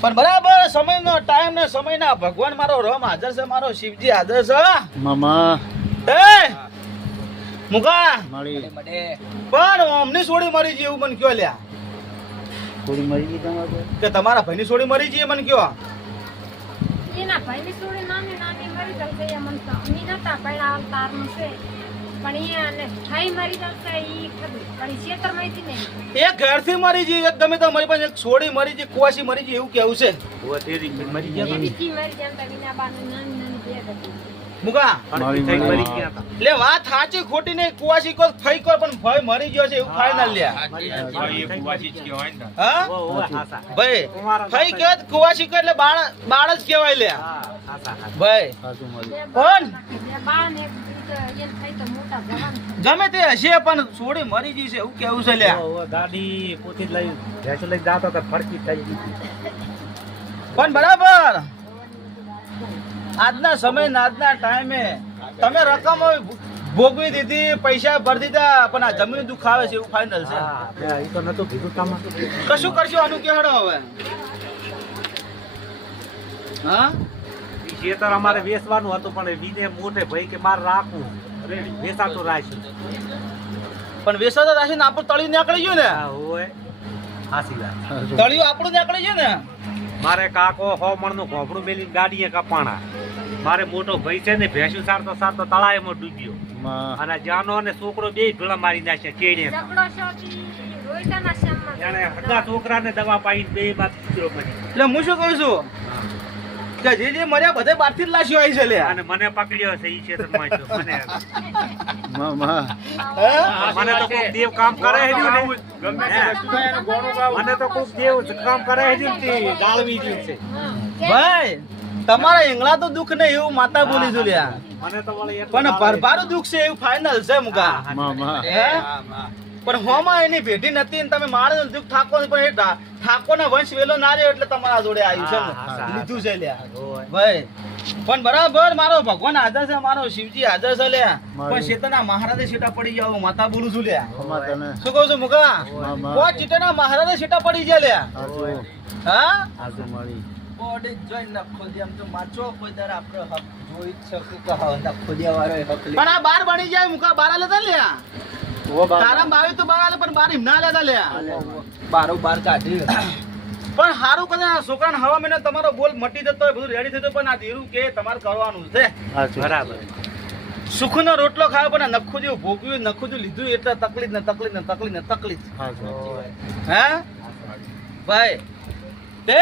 પણ બરાબર સમયનો ટાઈમ ને સમયના ભગવાન મારો રામ હાજર છે, મારો શિવજી હાજર છે મામા એ મુકા મારી પણ અમની સોડી મરી ગઈ એવું મને કયો લ્યા થોડી મરી ગઈ તમારે કે તમારા ભાઈની સોડી મરી ગઈ મને કયો એના ભાઈની સોડી નાની નાની મરી જશે એ મન તો અમી નતા પહેલા અવતારનું છે પણ એ અને ઠાઈ મરી જશે ઈ ખબર પણ ઈ છેતર માહિતી નહીં એક ઘરથી મરી ગઈ, એક ગમે તો મરી પણ એક સોડી મરી ગઈ, કુવાસી મરી ગઈ એવું કેવું છે મરી એ બીજી મરી જેમ તો વિના બાનું નાની નાની બે હતી મુકા લે વાત સાચી ખોટી નહીં, કુવાસી કો ફઈ કો પણ ભાઈ મરી ગયો છે એવું ફાઇનલ લ્યા હા ભાઈ ફઈ કે કુવાસી કો એટલે બાળ જ કહેવાય લ્યા ભાઈ સાચું મરી કોણ બે બાળ ને એક બીજો એમ થાય તો મોટા જવાન ગમે તે હશે પણ સોડી મરી ગઈ છે એવું કેવું છે લ્યા ગાડી પોતી લઈ ભેંસો લઈ જાતો કે ફરકી થઈ ગઈ પણ બરાબર આજના સમય આજના ટાઈમે તમે રકમ ભોગવી દીધી, પૈસા ભરી દીધા પણ આ જમીન દુઃખ આવે છે એવું ફાઇનલ છે. એ તો નતું કીધું કામ કશું કરશો આનું કેહડો હવે હા ખેતર અમારે વેચવાનું હતું પણ વિને મોટે ભાઈ કે મારે રાખવું વેચાતું રાખ્યું પણ વેસાતો રાખીને આપણું તળિયું નીકળી ગયું ને, હોય હાસી વાત તળિયું આપણું નીકળી ગયું ને. મારે કાકો 100 મણનું ઘોંપડું મેલી ગાડીએ કપાણા, મારે મોટો ભાઈ છે ને ભેંસું સારતો સારતો તળાવમાં ડૂબ્યો અને જાનો અને છોકરો બે ભેળા મારી નાખ્યા કેડે. ઝઘડો શોકી રોઈટાના શ્યામમાં એને હગા છોકરાને દવા પાઈ બે બાદ કૂતરો બની. એટલે હું શું કહું છું કે જે મર્યા બધે બહારથી જ લાશી આવી છે લ્યા. અને મને પકડ્યો છે ઈ ક્ષેત્રમાં જો મને હે? મને તો કોક દેવ કામ કરે હે ને મને તો કોક દેવ કામ કરે હે ને તે ગાળવી દીધું છે ભાઈ તમારા એંગળા તો દુઃખ નહીં એવું માતા બોલી છું લ્યા, મને તો વળી પણ ભરભારું દુઃખ છે એવું ફાઇનલ છે મુકા. હે? પણ હોમાં એની ભેટી નથી ને તમે મારે દુઃખ ઠાકો પણ એ ઠાકોરના વંશ વેલો ના રહ્યો એટલે તમારા જોડે આવ્યું છે લીધું છે લ્યા ભાઈ. પણ બરાબર મારો ભગવાન હાજર છે, મારો શિવજી હાજર છે લ્યા, પણ શેતના મહારાજે છેટા પડી જાવ માતા બોલું છું લ્યા. શું કહું છું મુકા? કોઈ ચીટના મહારાજે છેટા પડી જાય લ્યા. હા બોડી જોઈ નખો દે એમ તો માચો કોઈ દર આપણો હક જોઈ જ શકું કે હા નખો દે વાળો હક લે. પણ આ બાર બની જાય મુકા બાર લેતા લ્યા તારા બાવી તો બાર આલે પણ બાર હિમના લેતા લ્યા બારો બાર કાઢી. પણ હારું કદા છોકરાને હવા મહિના તમારો બોલ મટી જતો હોય બધું રેડી થતો પણ આ ધીરું કે તમારે કરવાનું છે બરાબર. સુખનો રોટલો ખાયો પણ આ નખું જેવું ભોગવ્યું નખું જેવું લીધું એટલે તકલીફ ને તકલીફ ને તકલીફ ને તકલીફ. હે ભાઈ